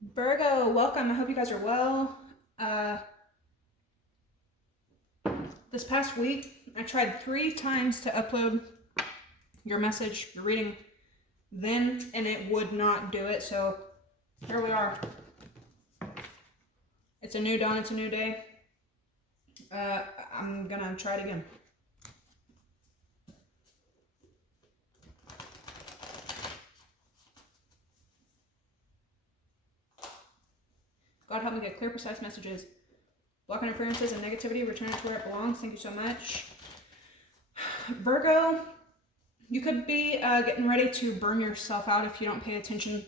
Virgo, welcome. I hope you guys are well. This past week, I tried 3 times to upload your message, your reading, then, and it would not do it. So here we are. It's a new dawn. It's a new day. I'm gonna try it again. God help me get clear, precise messages. Block interferences and negativity. Return it to where it belongs. Thank you so much. Virgo, you could be getting ready to burn yourself out if you don't pay attention.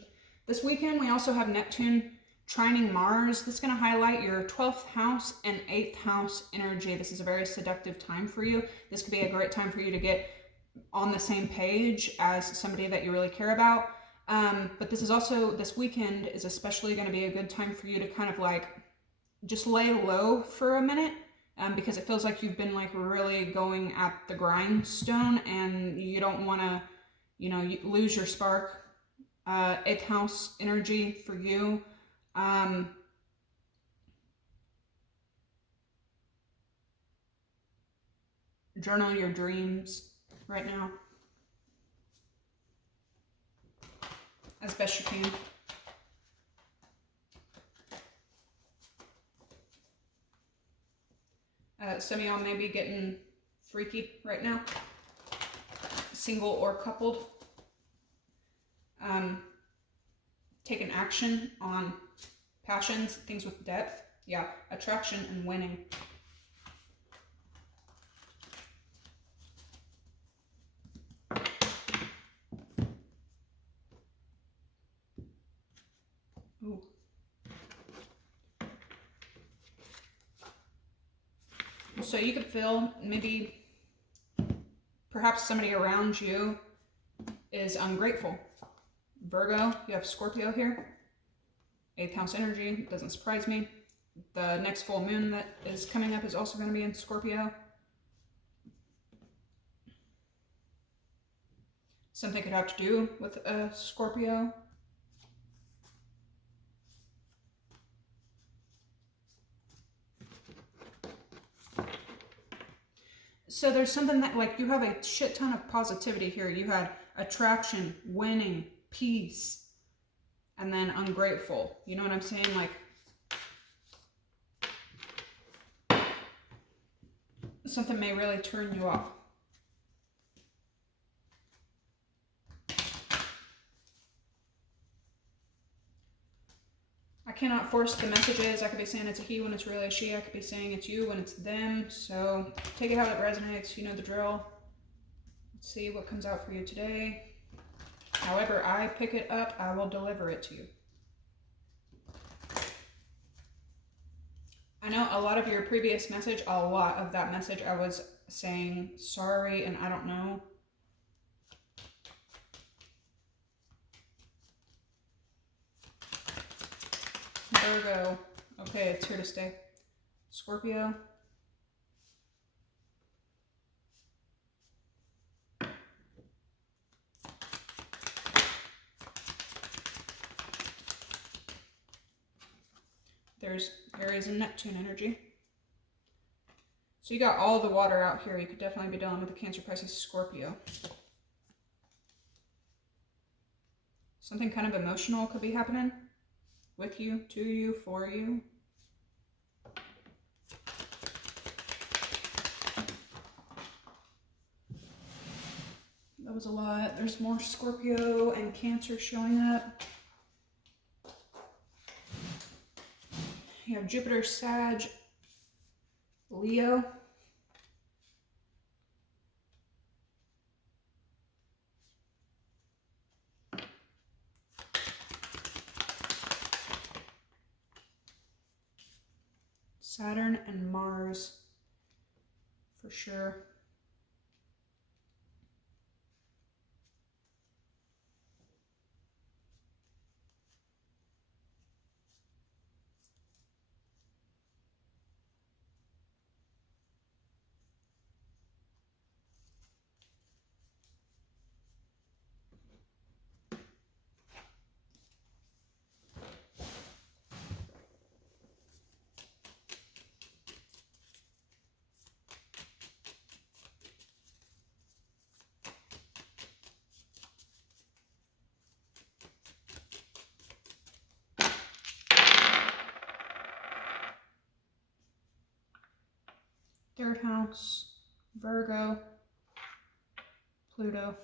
This weekend, we also have Neptune trining Mars. This is going to highlight your 12th house and 8th house energy. This is a very seductive time for you. This could be a great time for you to get on the same page as somebody that you really care about. But this weekend is especially going to be a good time for you to kind of like just lay low for a minute, because it feels like you've been like really going at the grindstone and you don't want to, lose your spark. 8th house energy for you. Journal your dreams right now as best you can. Some of y'all may be getting freaky right now, single or coupled. Taking action on passions, things with depth. Yeah, attraction and winning. Ooh. So you could feel maybe perhaps somebody around you is ungrateful. Virgo, you have Scorpio here. 8th house energy, doesn't surprise me. The next full moon that is coming up is also going to be in Scorpio. Something could have to do with Scorpio. So there's something that, like, you have a shit ton of positivity here. You had attraction, winning, peace, and then ungrateful. You know what I'm saying? Like, something may really turn you off. I cannot force the messages. I could be saying it's a he when it's really a she. I could be saying it's you when it's them. So take it how it resonates. You know the drill. Let's see what comes out for you today. However I pick it up, I will deliver it to you. I know a lot of your previous message, a lot of that message, I was saying sorry and I don't know. Virgo. Okay, it's here to stay. Scorpio. There's Aries and Neptune energy. So you got all the water out here. You could definitely be dealing with the Cancer, Pisces, Scorpio. Something kind of emotional could be happening with you, to you, for you. That was a lot. There's more Scorpio and Cancer showing up. You have Jupiter, Sag, Leo. Saturn and Mars, for sure. 3rd house, Virgo, Pluto.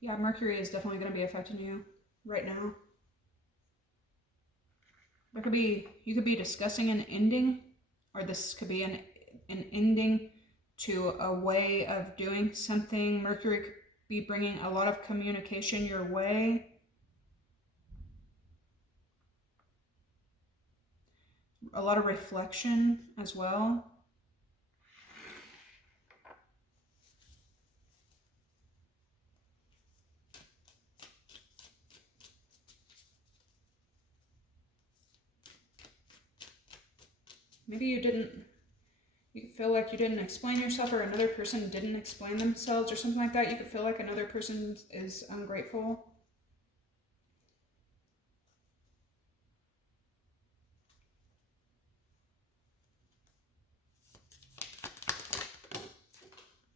Yeah, Mercury is definitely going to be affecting you right now. You could be discussing an ending, or this could be an ending to a way of doing something. Mercury could be bringing a lot of communication your way. A lot of reflection as well. Maybe you feel like you didn't explain yourself, or another person didn't explain themselves or something like that. You could feel like another person is ungrateful.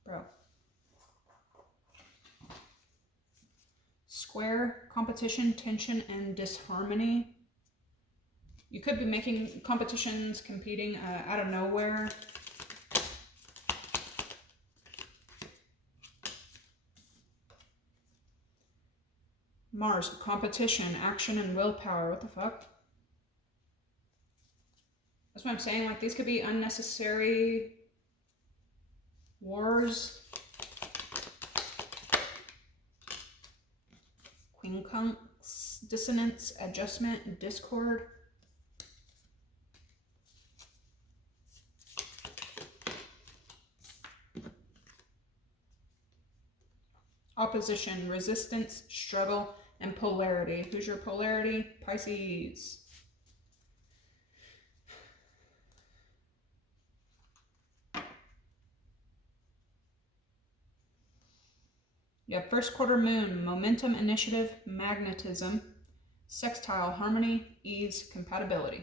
Bro. Square, competition, tension, and disharmony. You could be making competitions, competing out of nowhere. Mars, competition, action, and willpower. What the fuck? That's what I'm saying. Like, these could be unnecessary wars. Quincunx, dissonance, adjustment, discord. Opposition, resistance, struggle, and polarity. Who's your polarity? Pisces. You have 1st quarter moon, momentum, initiative, magnetism, sextile, harmony, ease, compatibility.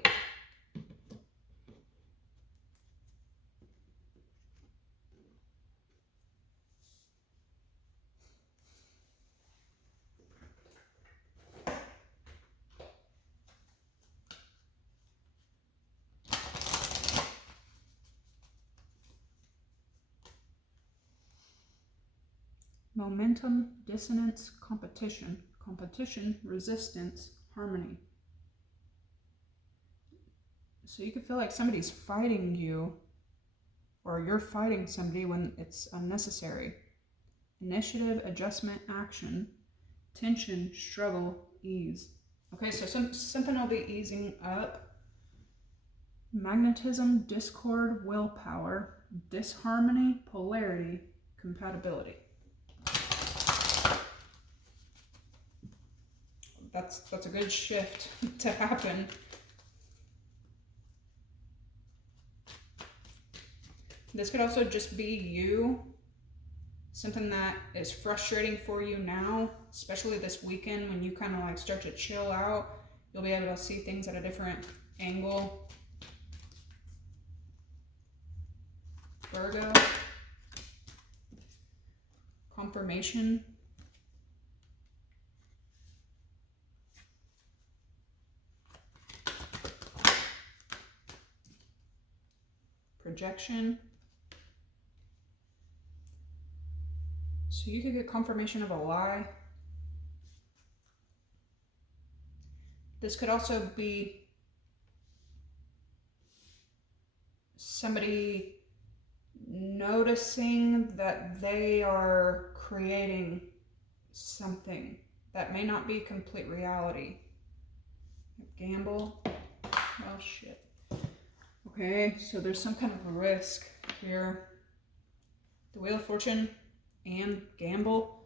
Momentum, dissonance, competition. Competition, resistance, harmony. So you could feel like somebody's fighting you, or you're fighting somebody when it's unnecessary. Initiative, adjustment, action, tension, struggle, ease. Okay, so something will be easing up. Magnetism, discord, willpower, disharmony, polarity, compatibility. That's a good shift to happen. This could also just be you. Something that is frustrating for you now, especially this weekend when you kind of like start to chill out. You'll be able to see things at a different angle. Virgo. Confirmation. Projection. So you could get confirmation of a lie. This could also be somebody noticing that they are creating something that may not be complete reality. Gamble. Oh shit. Okay, so there's some kind of risk here. The Wheel of Fortune and gamble.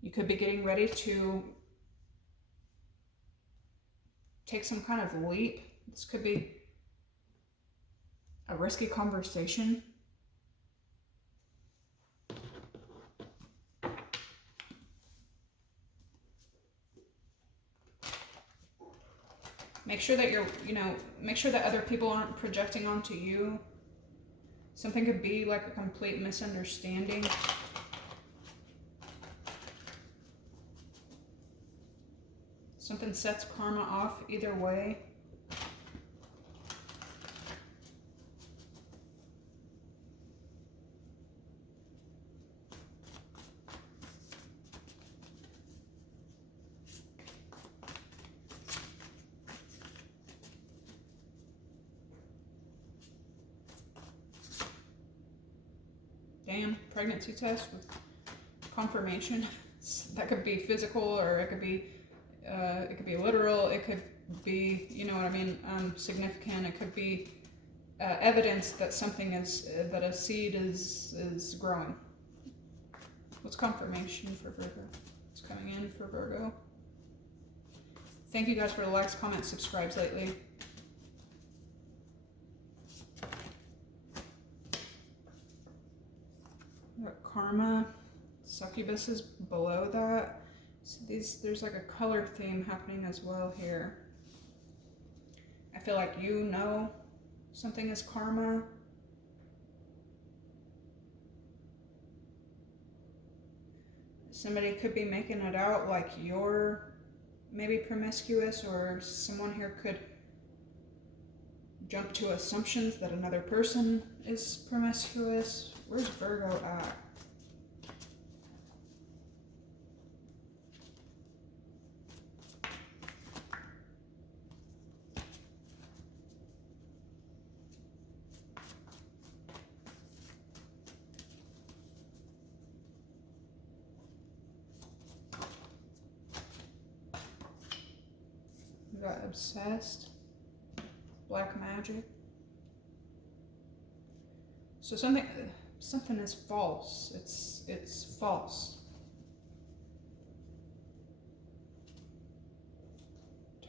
You could be getting ready to take some kind of leap. This could be a risky conversation. Make sure that make sure that other people aren't projecting onto you. Something could be like a complete misunderstanding. Something sets karma off either way. pregnancy test with confirmation. That could be physical, or it could be literal. It could be, you know what I mean, significant. It could be evidence that something is, that a seed is growing. What's confirmation for Virgo? It's coming in for Virgo. Thank you guys for the likes, comments, subscribes lately. We got karma. Succubus is below that. So there's like a color theme happening as well here. I feel like you know something is karma. Somebody could be making it out like you're maybe promiscuous, or someone here could jump to assumptions that another person is promiscuous. Where's Virgo at? We got obsessed, black magic. So something is false. It's false.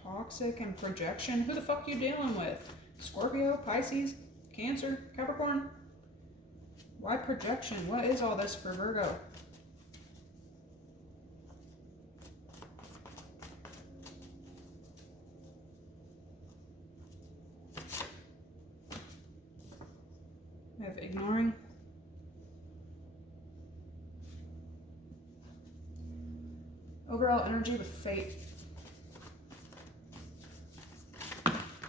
Toxic and projection. Who the fuck you dealing with? Scorpio, Pisces, Cancer, Capricorn? Why projection? What is all this for Virgo? We have ignoring. Overall energy with faith.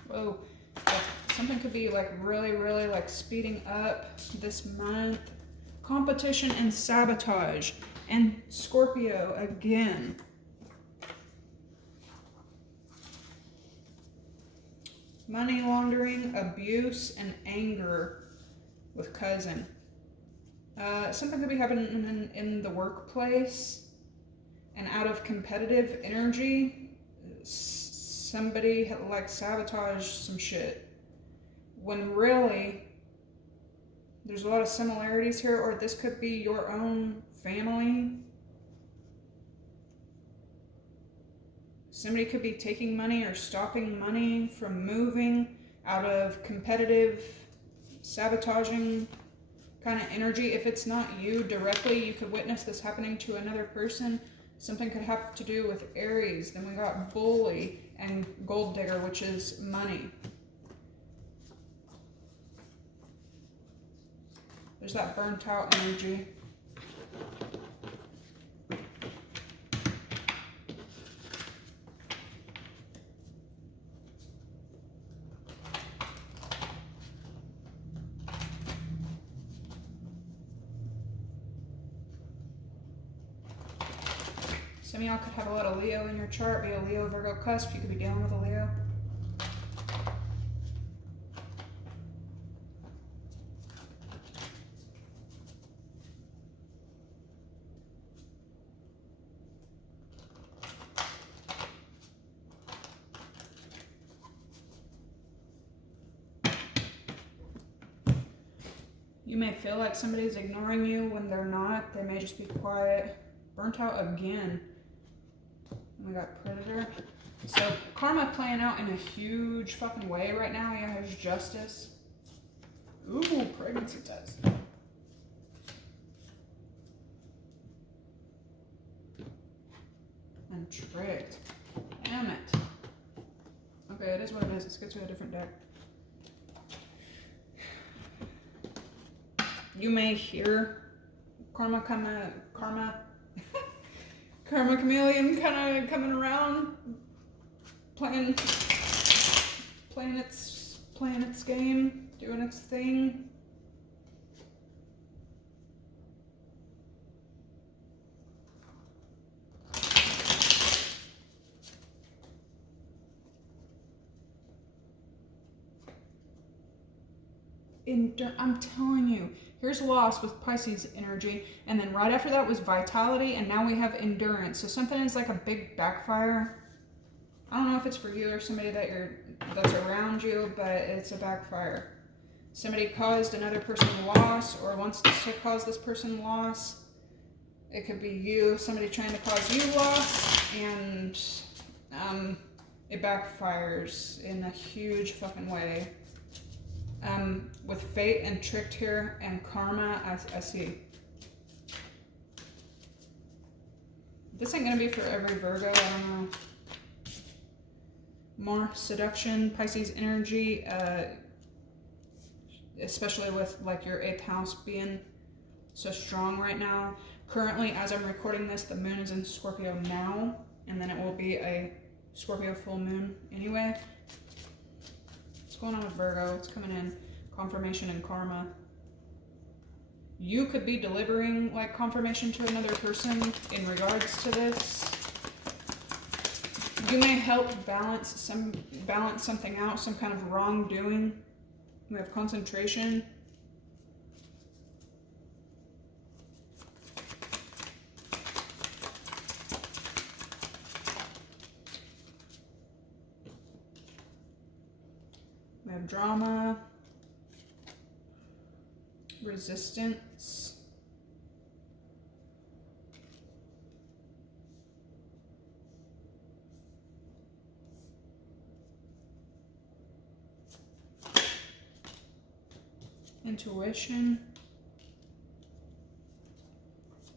Whoa. Something could be like really like speeding up this month. Competition and sabotage. And Scorpio again. Money laundering, abuse, and anger with cousin. Something could be happening in the workplace, and out of competitive energy, somebody like sabotaged some shit. When really, there's a lot of similarities here, or this could be your own family. Somebody could be taking money or stopping money from moving out of competitive, sabotaging kind of energy. If it's not you directly, you could witness this happening to another person. Something could have to do with Aries. Then we got bully and gold digger, which is money. There's that burnt out energy. Some of y'all could have a lot of Leo in your chart, be a Leo, Virgo cusp. You could be dealing with a Leo. You may feel like somebody's ignoring you when they're not. They may just be quiet. Burnt out again. We got predator. So karma playing out in a huge fucking way right now. Yeah, there's justice. Ooh, pregnancy test. And tricked. Damn it. Okay, it is what it is. Let's get to a different deck. You may hear karma chameleon kind of coming around, playing its game, doing its thing. I'm telling you. Here's loss with Pisces energy, and then right after that was vitality, and now we have endurance. So something is like a big backfire. I don't know if it's for you or somebody that's around you, but it's a backfire. Somebody caused another person loss or wants to cause this person loss. It could be you, somebody trying to cause you loss, and it backfires in a huge fucking way. With fate and tricked here and karma, I see. This ain't gonna be for every Virgo, I don't know. More seduction, Pisces energy, especially with like your 8th house being so strong right now. Currently, as I'm recording this, the moon is in Scorpio now, and then it will be a Scorpio full moon anyway. What's going on with Virgo? It's coming in. Confirmation and karma. You could be delivering like confirmation to another person in regards to this. You may help balance something out, some kind of wrongdoing. We have concentration. We have drama, resistance, intuition,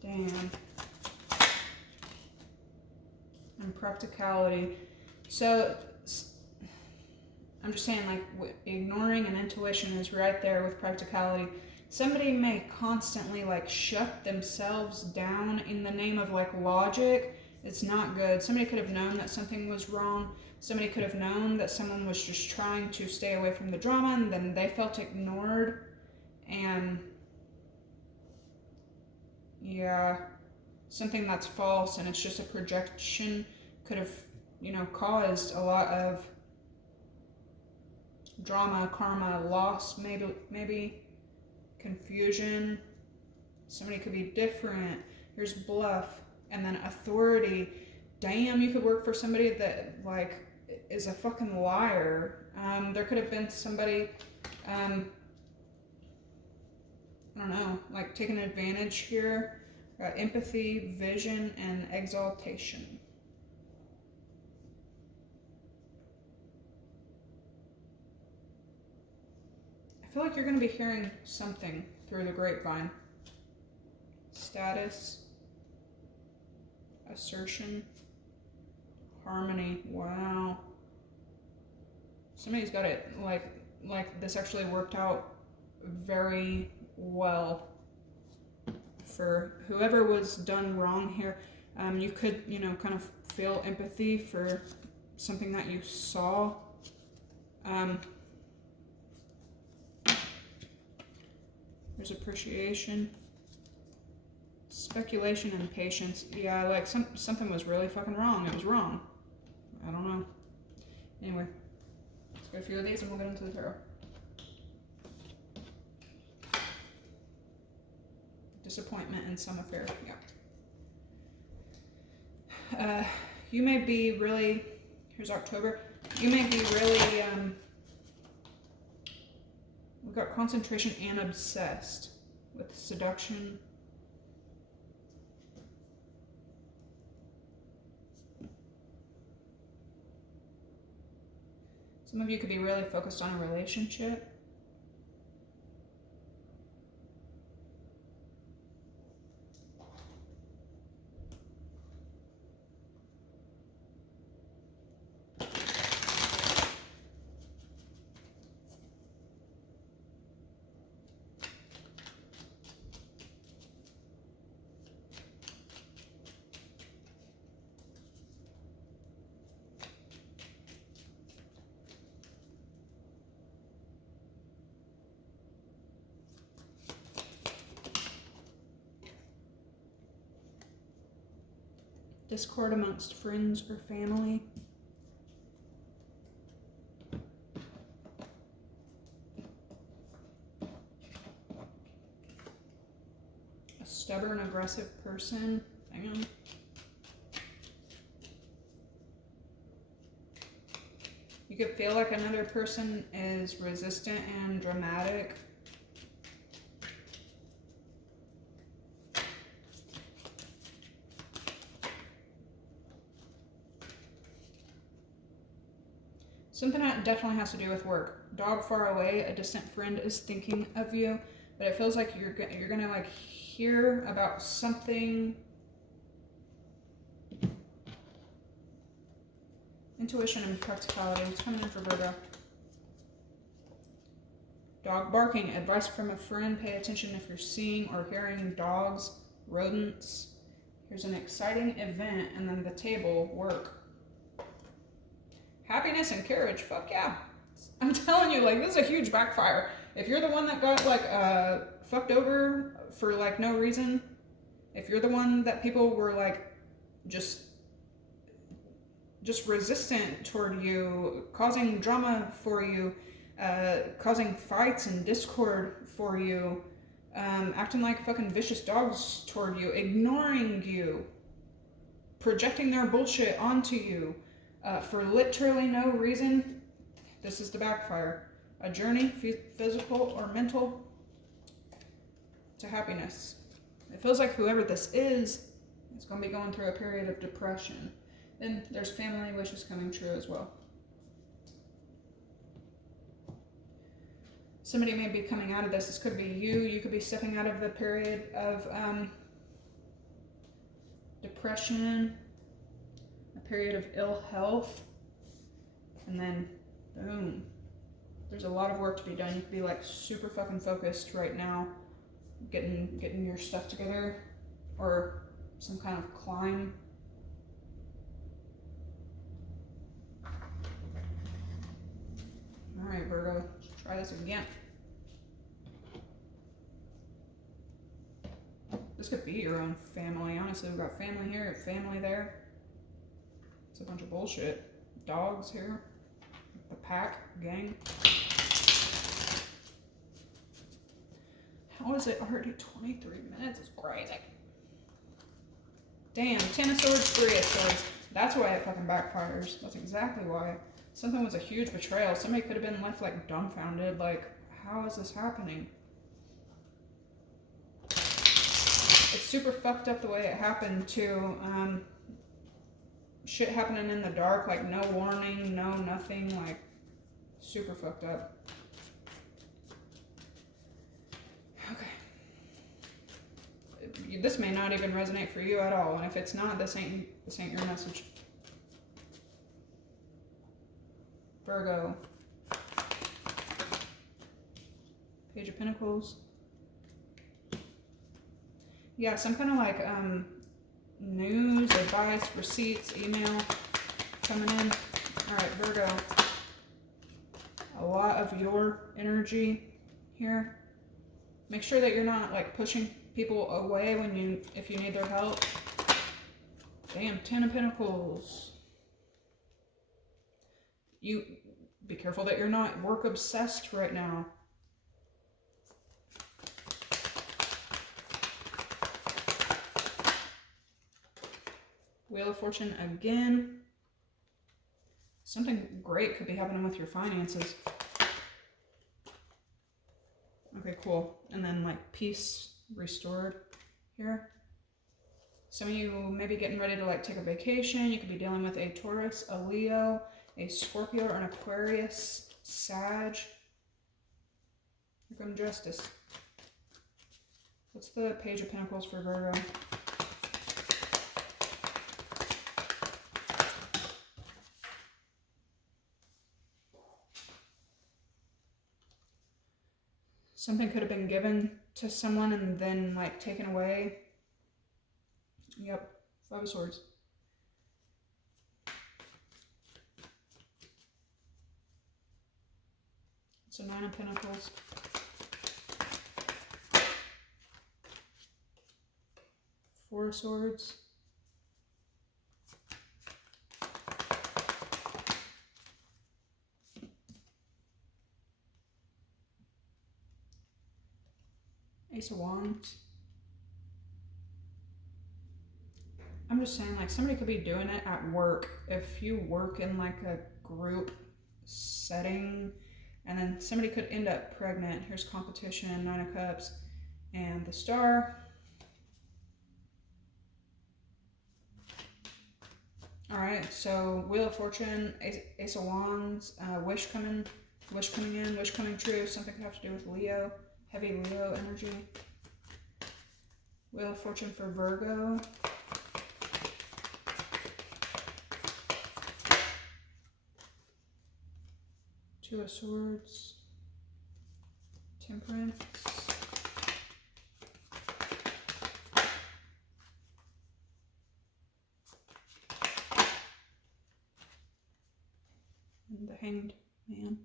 damn, and practicality. So I'm just saying, like, ignoring and intuition is right there with practicality. Somebody may constantly like shut themselves down in the name of like logic. It's not good. Somebody could have known that something was wrong. Somebody could have known that someone was just trying to stay away from the drama, and then they felt ignored. And yeah, something that's false and it's just a projection could have, caused a lot of drama, karma, loss, maybe confusion. Somebody could be different. Here's bluff, and then authority. Damn, you could work for somebody that like is a fucking liar. There could have been somebody, I don't know, like taking advantage here. Empathy, vision, and exaltation. I feel like you're going to be hearing something through the grapevine. Status, assertion, harmony. Wow. Somebody's got it like this actually worked out very well for whoever was done wrong here. You could, kind of feel empathy for something that you saw. There's appreciation, speculation, and patience. Yeah, like something was really fucking wrong. It was wrong. I don't know. Anyway, let's go a few of these and we'll get into the tarot. Disappointment in some affair. Yeah. You may be really. Here's October. You may be really. We've got concentration and obsessed with seduction. Some of you could be really focused on a relationship. Discord amongst friends or family. stubborn, aggressive person. Hang on. You could feel like another person is resistant and dramatic. Something that definitely has to do with work. Dog far away, a distant friend is thinking of you, but it feels like you're gonna like hear about something. Intuition and practicality. It's coming in for Virgo. Dog barking. Advice from a friend. Pay attention if you're seeing or hearing dogs, rodents. Here's an exciting event, and then the table, work. Happiness and courage. Fuck yeah. I'm telling you, like, this is a huge backfire. If you're the one that got, like, fucked over for, like, no reason, if you're the one that people were, like, just resistant toward you, causing drama for you, causing fights and discord for you, acting like fucking vicious dogs toward you, ignoring you, projecting their bullshit onto you, for literally no reason, this is the backfire. A journey, physical or mental, to happiness. It feels like whoever this is going to be going through a period of depression. Then there's family wishes coming true as well. Somebody may be coming out of this. This could be you. You could be stepping out of the period of depression, a period of ill health, and then boom. There's a lot of work to be done. You could be like super fucking focused right now, getting your stuff together, or some kind of climb. All right, Virgo, try this again. This could be your own family. Honestly, we've got family here, family there. It's a bunch of bullshit. Dogs here, the pack, gang. How is it already 23 minutes? It's crazy. Damn, 10 of Swords, 3 of Swords. That's why it fucking backfires. That's exactly why. Something was a huge betrayal. Somebody could have been left like dumbfounded, like, how is this happening? It's super fucked up the way it happened too. Shit happening in the dark, like no warning, no nothing, like super fucked up. Okay. This may not even resonate for you at all, and if it's not, this ain't your message. Virgo. Page of Pentacles. Yeah, some kind of like news, advice, receipts, email coming in. All right, Virgo. A lot of your energy here. Make sure that you're not like pushing people away if you need their help. Damn, 10 of Pentacles. You be careful that you're not work obsessed right now. Wheel of Fortune again. Something great could be happening with your finances. Okay, cool. And then like peace restored here. Some of you may be getting ready to like take a vacation. You could be dealing with a Taurus, a Leo, a Scorpio, or an Aquarius, Sag. Here comes Justice. What's the Page of Pentacles for Virgo? Something could have been given to someone and then like taken away. Yep, 5 of Swords. It's a 9 of Pentacles. Four of Swords. Ace of Wands. I'm just saying, like, somebody could be doing it at work. If you work in like a group setting, and then somebody could end up pregnant. Here's competition, 9 of Cups, and the Star. All right, so Wheel of Fortune, Ace of Wands, wish coming in, wish coming true. Something could have to do with Leo, heavy Leo energy. Wheel of Fortune for Virgo. Two of Swords, Temperance. And the Hanged Man.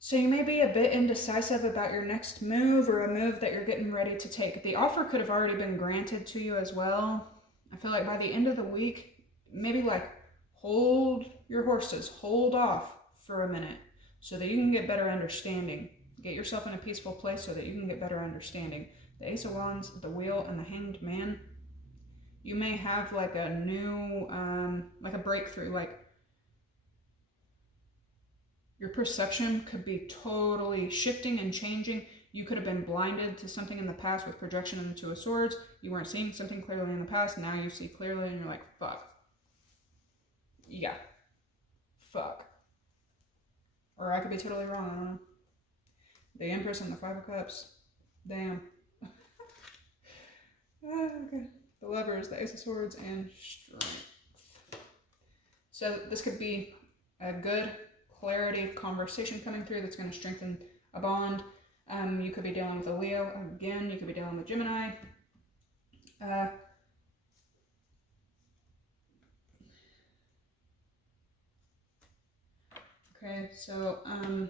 So you may be a bit indecisive about your next move or a move that you're getting ready to take. The offer could have already been granted to you as well. I feel like by the end of the week, maybe like hold your horses, hold off for a minute so that you can get better understanding. Get yourself in a peaceful place so that you can get better understanding. The Ace of Wands, the Wheel, and the Hanged Man. You may have like a new, like a breakthrough, like your perception could be totally shifting and changing. You could have been blinded to something in the past with projection and the Two of Swords. You weren't seeing something clearly in the past. Now you see clearly and you're like, fuck. Yeah. Fuck. Or I could be totally wrong. I don't know. The Empress and the Five of Cups. Damn. Okay. The Lovers, the Ace of Swords, and Strength. So this could be a good clarity of conversation coming through that's going to strengthen a bond. You could be dealing with a Leo again. You could be dealing with Gemini. Okay, so I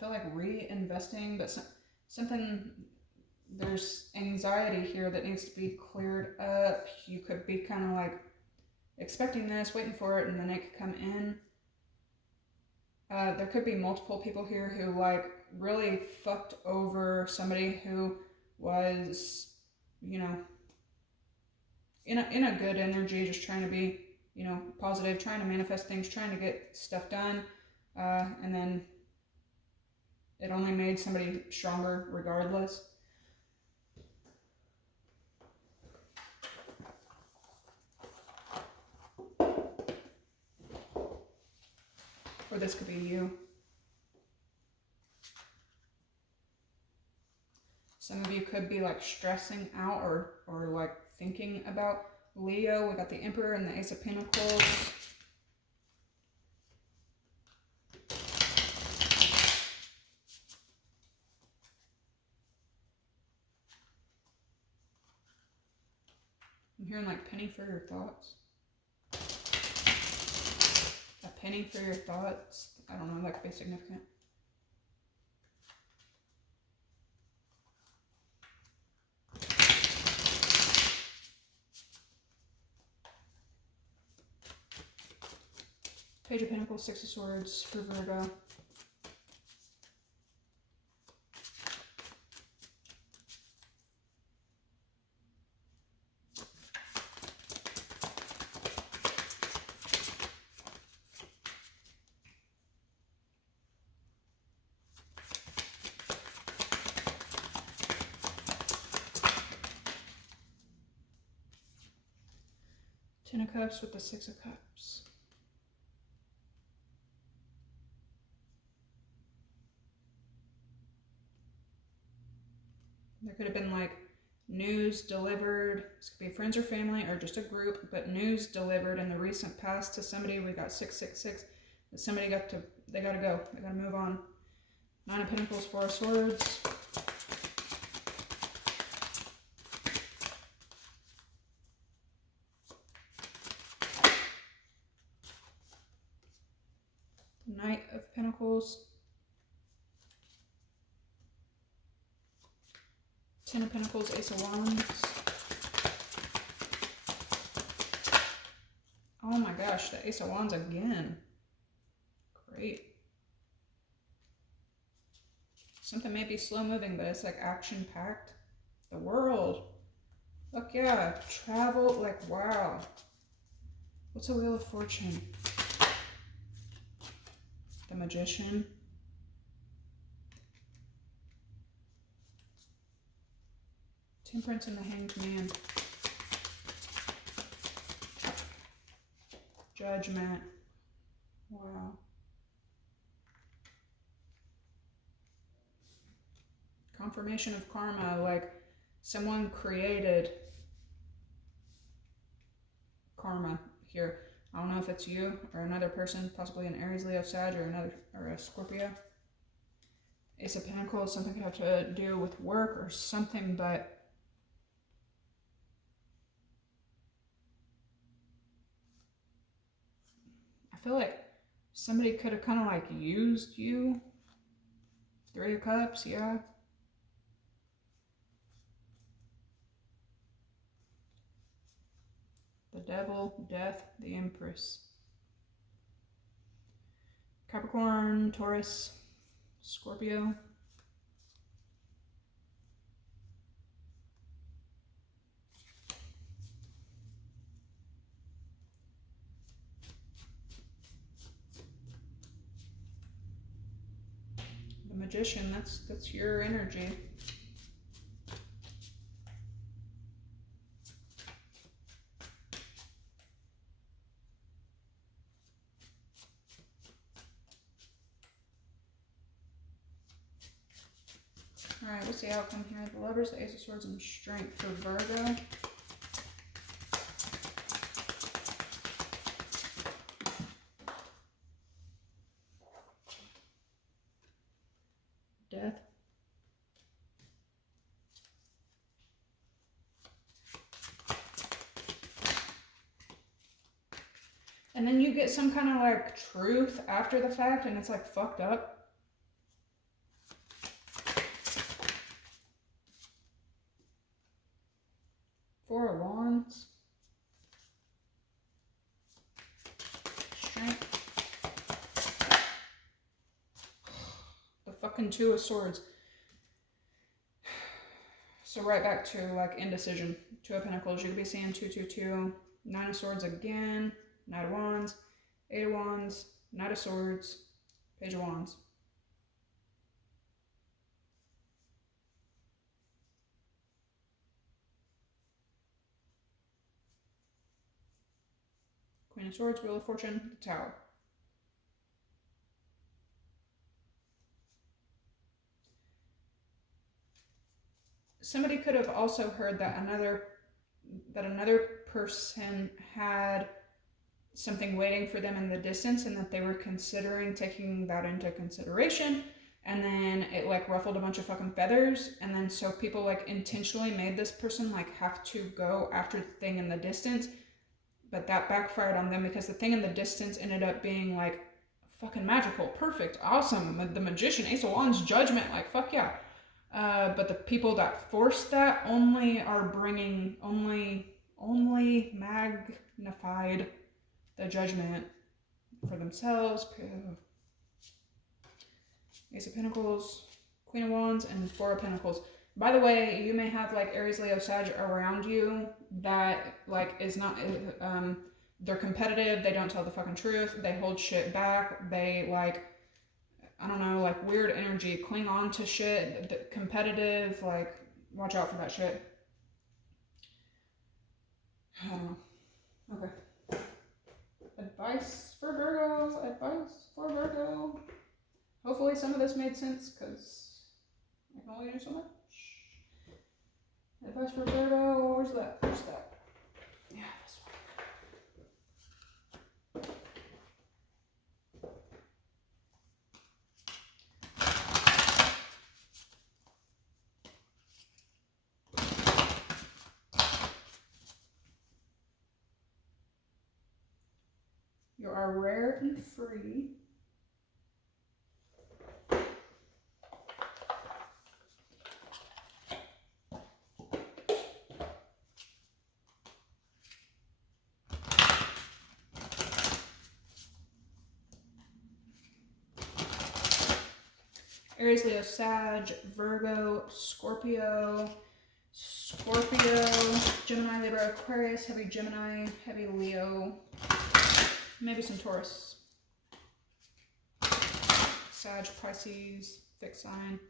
feel like reinvesting, but something, there's anxiety here that needs to be cleared up. You could be kind of like expecting this, waiting for it, and then it could come in. There could be multiple people here who like really fucked over somebody who was, you know, in a good energy, just trying to be, you know, positive, trying to manifest things, trying to get stuff done, and then it only made somebody stronger regardless. Or this could be you. Some of you could be like stressing out or like thinking about Leo. We got the Emperor and the Ace of Pentacles. I'm hearing like penny for your thoughts. A penny for your thoughts. I don't know, that could be significant. Page of Pentacles, Six of Swords for Virgo. Ten of Cups with the Six of Cups. There could have been like news delivered. This could be friends or family or just a group, but news delivered in the recent past to somebody. We got 666. Somebody they got to go. They got to move on. Nine of Pentacles, Four of Swords. Knight of Pentacles. Ten of Pentacles, Ace of Wands. Oh my gosh, the Ace of Wands again. Great. Something may be slow moving, but it's like action packed. The World. Fuck yeah. Travel, like, wow. What's a Wheel of Fortune? The Magician. Temperance and the Hanged Man. Judgment. Wow. Confirmation of karma, like someone created karma here. I don't know if it's you or another person, possibly an Aries, Leo, Sag, or a Scorpio. Ace of Pentacles, something could have to do with work or something, but I feel like somebody could have kind of like used you. Three of Cups, yeah. The Devil, Death, the Empress. Capricorn, Taurus, Scorpio. The Magician, that's your energy. Alright, what's the outcome here? The Lovers, the Ace of Swords, and Strength for Virgo. Death. And then you get some kind of like truth after the fact, and it's like fucked up. Four of Wands. Strength. The fucking Two of Swords. So right back to like indecision. Two of Pentacles. You could be seeing 222. Nine of Swords again. Knight of Wands. Eight of Wands. Knight of Swords. Page of Wands. Queen of Swords, Wheel of Fortune, the Tower. Somebody could have also heard that another person had something waiting for them in the distance, and that they were considering taking that into consideration, and then it like ruffled a bunch of fucking feathers, and then so people like intentionally made this person like have to go after the thing in the distance, but that backfired on them because the thing in the distance ended up being like fucking magical, perfect, awesome, the Magician, Ace of Wands, Judgment, like fuck yeah. But the people that forced that only are bringing, only magnified the judgment for themselves. Ace of Pentacles, Queen of Wands, and Four of Pentacles. By the way, you may have like Aries, Leo, Sag around you that like is not, they're competitive, they don't tell the fucking truth, they hold shit back, they like, I don't know, like weird energy, cling on to shit, competitive, like watch out for that shit. I don't know. Okay. Advice for Virgo. Hopefully some of this made sense, because I can only do so much. Advice for Virgo, where's that? Yeah, this one. You are rare and free. Aries, Leo, Sag, Virgo, Scorpio, Scorpio, Gemini, Libra, Aquarius, heavy Gemini, heavy Leo, maybe some Taurus, Sag, Pisces, fixed sign.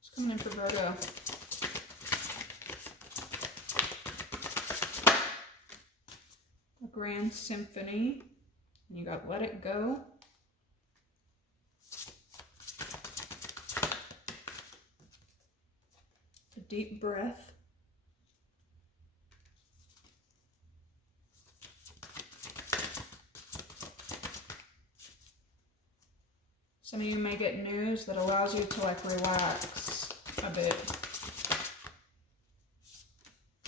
It's coming in for Virgo. A Grand Symphony. And you got Let It Go. A Deep Breath. Some of you may get news that allows you to like relax a bit.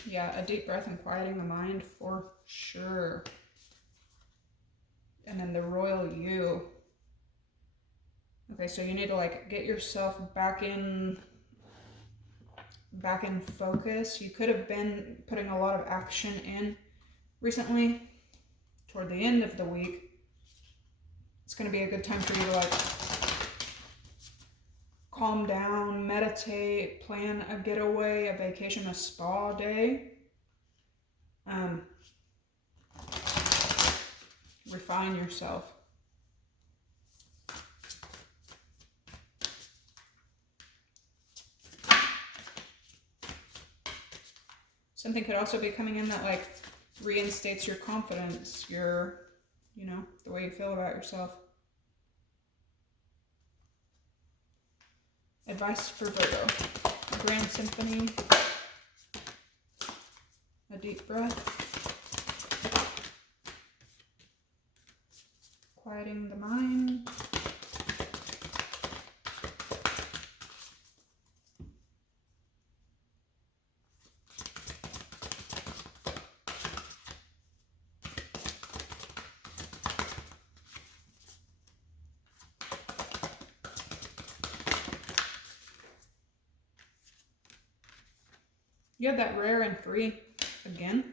Yeah, a deep breath and quieting the mind for sure. And then the royal you. Okay, so you need to like get yourself back in focus. You could have been putting a lot of action in recently. Toward the end of the week, it's going to be a good time for you to like calm down, meditate, plan a getaway, a vacation, a spa day. Refine yourself. Something could also be coming in that like reinstates your confidence, your, you know, the way you feel about yourself. Advice for Virgo. A Grand Symphony. A deep breath. Quieting the mind. You have that rare and free again.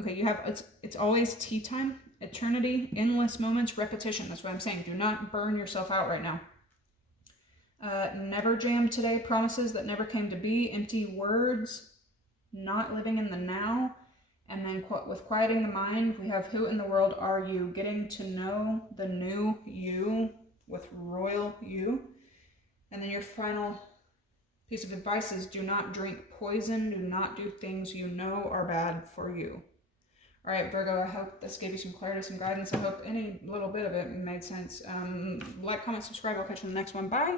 Okay, you have, it's always tea time, eternity, endless moments, repetition. That's what I'm saying. Do not burn yourself out right now. Never jam today, promises that never came to be, empty words, not living in the now. And then with quieting the mind, we have who in the world are you? Getting to know the new you with royal you. And then your final piece of advice is do not drink poison. Do not do things you know are bad for you. All right, Virgo, I hope this gave you some clarity, some guidance. I hope any little bit of it made sense. Like, comment, subscribe. I'll catch you in the next one. Bye.